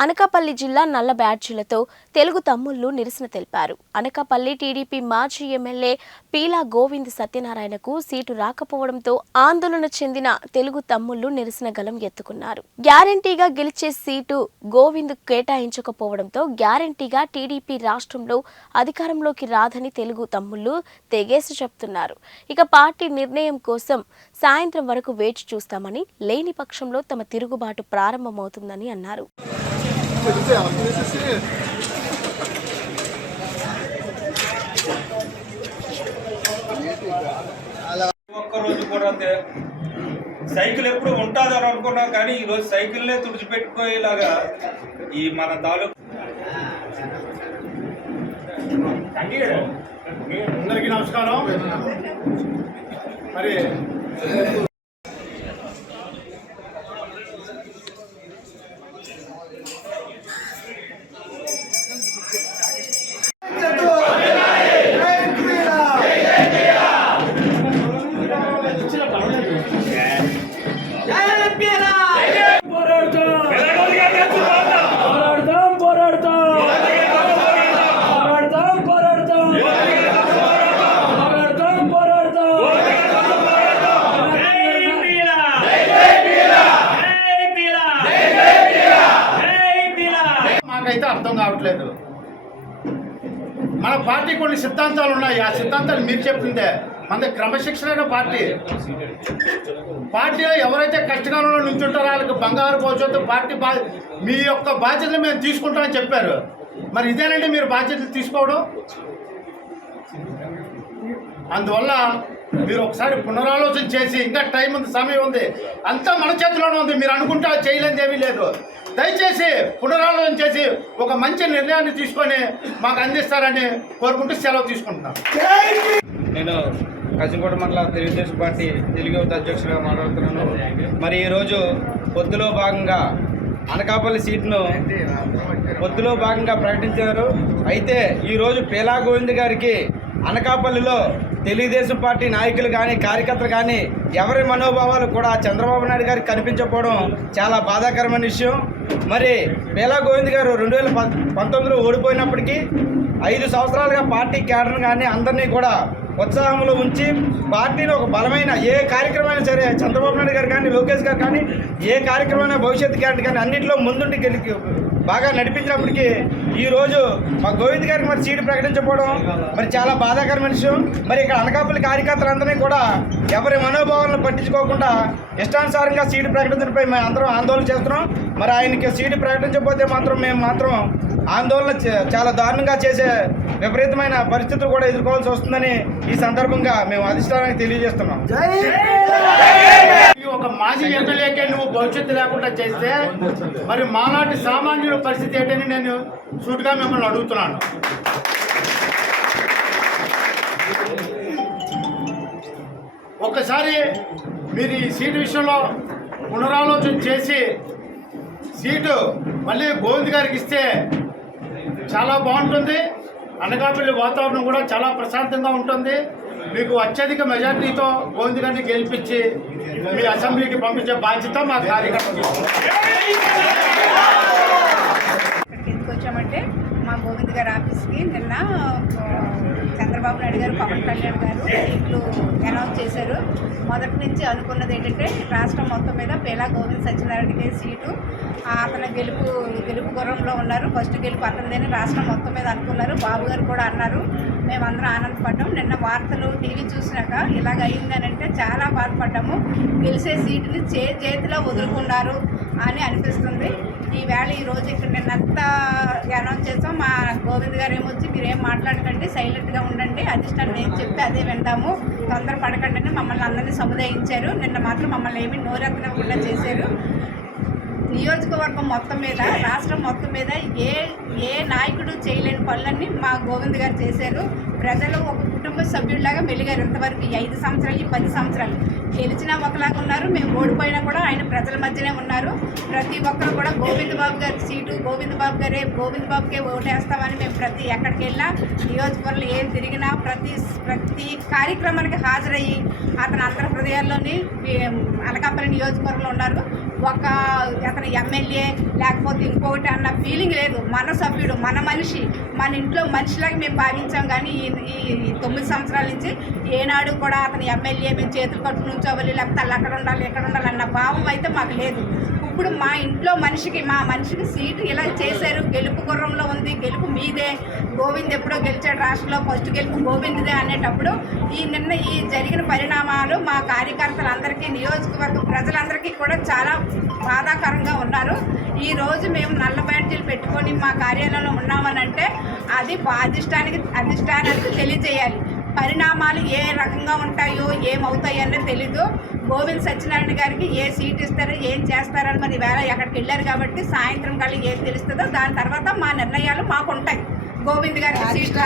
అనకాపల్లి జిల్లా నల్ల బ్యాడ్జీలతో తెలుగు తమ్ముళ్లు నిరసన తెలిపారు. అనకాపల్లి టీడీపీ మాజీ ఎమ్మెల్యే పీలా గోవింద్ సత్యనారాయణకు సీటు రాకపోవడంతో ఆందోళన చెందిన తెలుగు తమ్ముళ్లు నిరసన గలం ఎత్తుకున్నారు. గ్యారంటీగా గెలిచే సీటు గోవింద్ కేటాయించకపోవడంతో గ్యారంటీగా టీడీపీ రాష్ట్రంలో అధికారంలోకి రాదని తెలుగు తమ్ముళ్లు తెగేసి చెప్తున్నారు. ఇక పార్టీ నిర్ణయం కోసం సాయంత్రం వరకు వేచి చూస్తామని, లేని పక్షంలో తమ తిరుగుబాటు ప్రారంభమవుతుందని అన్నారు. ఒక్కరోజు కూడా సైకిల్ ఎప్పుడు ఉంటుందని అనుకున్నాం, కానీ ఈరోజు సైకిల్నే తుడిచిపెట్టుకోయేలాగా ఈ మన తాలూకు అందరికీ నమస్కారం. మరి మాకైతే అర్థం కావట్లేదు. మన పార్టీ కొన్ని సిద్ధాంతాలు ఉన్నాయి. ఆ సిద్ధాంతాలు మీరు చెప్తుందే మన క్రమశిక్షణ పార్టీలో ఎవరైతే కష్టకాలంలో నుంచుంటారో వాళ్ళకి బంగారు భవిష్యత్తు పార్టీ మీ యొక్క బాధ్యతలు మేము తీసుకుంటామని చెప్పారు. మరి ఇదేనంటే మీరు బాధ్యతలు తీసుకోవడం. అందువల్ల మీరు ఒకసారి పునరాలోచన చేసి, ఇంకా టైం ఉంది, సమయం ఉంది, అంతా మన చేతిలోనే ఉంది. మీరు అనుకుంటే చేయలేనిది ఏమీ లేదు. దయచేసి పునరాలోచన చేసి ఒక మంచి నిర్ణయాన్ని తీసుకొని మాకు అందిస్తారని కోరుకుంటూ సెలవు తీసుకుంటున్నాం. నేను కసింకోట మండల తెలుగుదేశం పార్టీ తెలుగు యువత అధ్యక్షుడిగా మాట్లాడుతున్నాను. మరి ఈరోజు పొత్తులో భాగంగా అనకాపల్లి సీట్ను పొత్తులో భాగంగా ప్రకటించారు. అయితే ఈరోజు పీలా గోవింద్ గారికి అనకాపల్లిలో తెలుగుదేశం పార్టీ నాయకులు కానీ కార్యకర్తలు కానీ ఎవరి మనోభావాలు కూడా చంద్రబాబు నాయుడు గారికి కనిపించకపోవడం చాలా బాధాకరమైన విషయం. మరి పీలా గోవింద్ గారు 2019లో ఓడిపోయినప్పటికీ 5 సంవత్సరాలుగా పార్టీ క్యాడర్ను కానీ అందరినీ కూడా ఉత్సాహంలో ఉంచి పార్టీలో ఒక బలమైన ఏ కార్యక్రమమైనా సరే చంద్రబాబు నాయుడు గారు కానీ లోకేష్ గారు కానీ ఏ కార్యక్రమమైన భవిష్యత్తు క్యాడర్ కానీ అన్నింటిలో ముందుండి బాగా నడిపించినప్పటికీ ఈరోజు మా గోవింద్ గారికి మరి సీటు ప్రకటించకపోవడం మరి చాలా బాధాకరమైన విషయం. మరి ఇక్కడ అనకాపల్లి కార్యకర్తలందరినీ కూడా ఎవరి మనోభావాలను పట్టించుకోకుండా ఇష్టానుసారంగా సీటు ప్రకటించడంపై మేము అందరం ఆందోళన చేస్తున్నాం. మరి ఆయనకి సీటు ప్రకటించకపోతే మాత్రం మేము మాత్రం ఆందోళన చాలా దారుణంగా చేసే విపరీతమైన పరిస్థితులు కూడా ఎదుర్కోవాల్సి వస్తుందని ఈ సందర్భంగా మేము అధిష్టానానికి తెలియజేస్తున్నాం. ఒక మాజీ ఎమ్మెల్యేకే నువ్వు భవిష్యత్తు లేకుండా చేస్తే మరి మాలాంటి సామాన్యుల పరిస్థితి ఏంటని నేను సూటిగా మిమ్మల్ని అడుగుతున్నాను. ఒక్కసారి మీరు ఈ సీటు విషయంలో పునరాలోచన చేసి సీటు మళ్ళీ గోవింద్ గారికి ఇస్తే చాలా బాగుంటుంది. అనకాపల్లి వాతావరణం కూడా చాలా ప్రశాంతంగా ఉంటుంది. మీకు అత్యధిక మెజార్టీతో గోవింద్ గారిని గెలిపించి మీ అసెంబ్లీకి పంపించే బాధ్యత మా కార్యకర్తలు. ఎందుకు వచ్చామంటే మా గోవింద్ గారి ఆఫీస్కి నిన్న చంద్రబాబు నాయుడు గారు, పవన్ కళ్యాణ్ గారు సీట్లు అనౌన్స్ చేశారు. మొదటి నుంచి అనుకున్నది ఏంటంటే రాష్ట్రం మొత్తం మీద పీలా గోవింద్ సత్యనారాయణకి సీటు, అతను గెలుపు గుర్రంలో ఉన్నారు. ఫస్ట్ గెలుపు అతనిదేని రాష్ట్రం మొత్తం మీద అనుకున్నారు. బాబు గారు కూడా అన్నారు. మేమందరం ఆనందపడ్డాం. నిన్న వార్తలు టీవీ చూసినాక ఇలాగ అయిందని అంటే చాలా బాధపడ్డాము. గెలిచే సీటుని చేతిలో వదులుకున్నారు అని అనిపిస్తుంది. ఈరోజు ఇక్కడ నిన్నంతా అనౌన్స్ చేస్తాం. మా గోవింద్ గారు ఏమొచ్చి మీరేం మాట్లాడకండి, సైలెంట్గా ఉండండి, అధిష్టానం ఏం చెప్తే అదే వింటాము, తొందర పడకండి అని మమ్మల్ని అందరినీ సముదాయించారు. నిన్న మాత్రం మమ్మల్ని ఏమీ నోరెత్తనకుండా చేశారు. నియోజకవర్గం మొత్తం మీద, రాష్ట్రం మొత్తం మీద ఏ నాయకుడు చేయలేని పనులన్నీ మా గోవింద్ గారు చేశారు. ప్రజలు ఒక కుటుంబ సభ్యుడిలాగా మెలిగారు. ఇంతవరకు 5 సంవత్సరాలు 10 సంవత్సరాలు గెలిచినా ఒకలాగా ఉన్నారు, మేము ఓడిపోయినా కూడా ఆయన ప్రజల మధ్యనే ఉన్నారు. ప్రతి ఒక్కరు కూడా గోవింద్ బాబు గారి సీటు, గోవింద్ బాబుకే ఓటేస్తామని మేము ఎక్కడికి వెళ్ళినా నియోజకవర్గంలో ఏం తిరిగినా ప్రతి కార్యక్రమానికి హాజరయ్యి అతను అందరి హృదయాల్లోని అనకాపల్లి నియోజకవర్గంలో ఉన్నారు. ఒక అతను ఎమ్మెల్యే లేకపోతే ఇంకొకటి అన్న ఫీలింగ్ లేదు. మన సభ్యుడు, మన మనిషి, మన ఇంట్లో మనిషిలాగా మేము భావించాం. కానీ ఈ 9 సంవత్సరాల నుంచి ఏనాడు కూడా అతను ఎమ్మెల్యే మేము చేతులు కట్టు నుంచోవాలి, లేకపోతే వాళ్ళు అక్కడ ఉండాలి ఇక్కడ ఉండాలి అన్న భావం అయితే మాకు లేదు. ఇప్పుడు మా ఇంట్లో మా మనిషికి సీటు ఇలా చేశారు. గెలుపు గుర్రంలో ఉంది, గెలుపు మీదే. గోవింద్ ఎప్పుడో గెలిచాడు రాష్ట్రంలో, ఫస్ట్ గెలుపు గోవింద్దే అనేటప్పుడు ఈ జరిగిన పరిణామాలు మా కార్యకర్తలందరికీ, నియోజకవర్గ ప్రజలందరికీ కూడా చాలా బాధాకరంగా ఉన్నారు. ఈరోజు మేము నల్ల బ్యాడ్జీలు పెట్టుకొని మా కార్యాలయంలో ఉన్నామనంటే అది అధిష్టానానికి తెలియజేయాలి. పరిణామాలు ఏ రకంగా ఉంటాయో ఏమవుతాయో అనేది తెలీదు. గోవింద్ సత్యనారాయణ గారికి ఏ సీట్ ఇస్తారో ఏం చేస్తారని మరి వేళ ఎక్కడికి వెళ్ళారు కాబట్టి సాయంత్రం కల్లా ఏం తెలుస్తుందో దాని తర్వాత మా నిర్ణయాలు మాకు ఉంటాయి. గోవింద్ గారికి సీట్